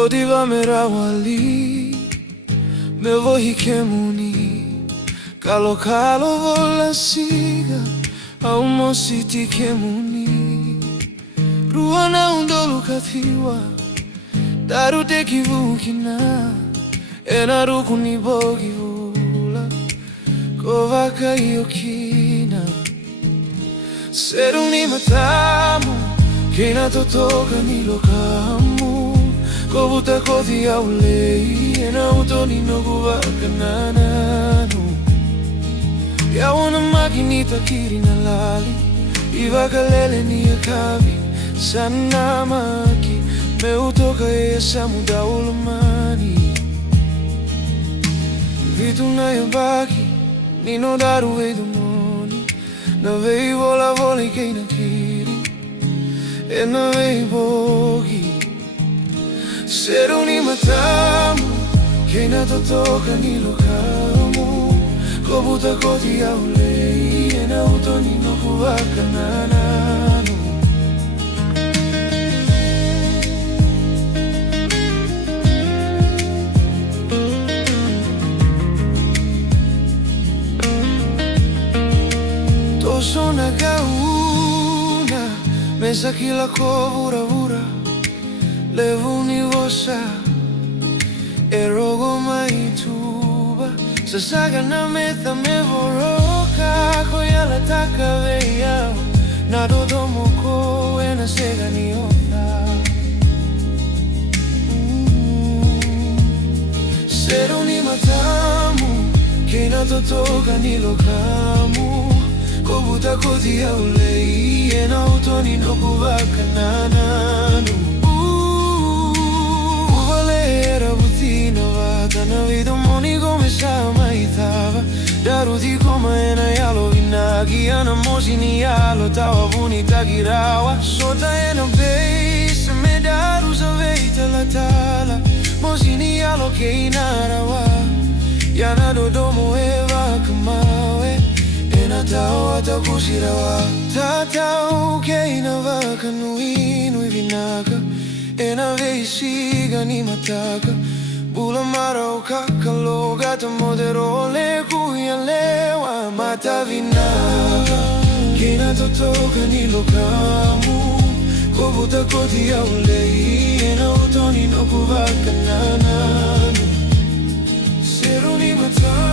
Godiva merawali me vohi kemuni Kalo kalo vola siga au mositi kemuni Ruana undolu kathiwa daru te kivukina Enaru kunibogi vula kovaka iokina Seruni matamu Keina totoka ni lokamu Ko butakoci au lei Ena utoni no kuvaka nananu Ya wana makinita kiri na lali Iwakalele ni akavi Sana maki Me utoka e samuda ulamani Vitu na yabaki Nino daru e dumoni Na vei vola vola keina kiri E na vei bogi Seruni matamu Keina totoka ni lokamu Ko butakoci au lei Ena utoni no kuvaka nananu Toso na gauna Mesa kila ko vura Levo ni vosa E rogo mai tuba Sasaga na meta me voroka Koya la taka veia Na dodomo ko e na sega ni ota Sero ni matamu Keina totoka ni lokamu Ko butakoci au lei Ena utoni no kuvaka nananu Na vida moni come sa mai tava Daru di koma ena yalo vinagi Ana mosini yalo tawa vuni tagirawa Sota ena beisa me daru sa veita la tala Mosini yalo ke inarawa Yana dodomo eva kamawe Ena tau atakusirawa Tatau ke inavaka nui vinaka Ena veisiga ni mataka Bula mara o kakalo Gata modero le kuya lewa Mata vinaka Keina totoka ni lokamu Ko butakoci au lei Ena utoni no kuvaka nananu Seruni matamu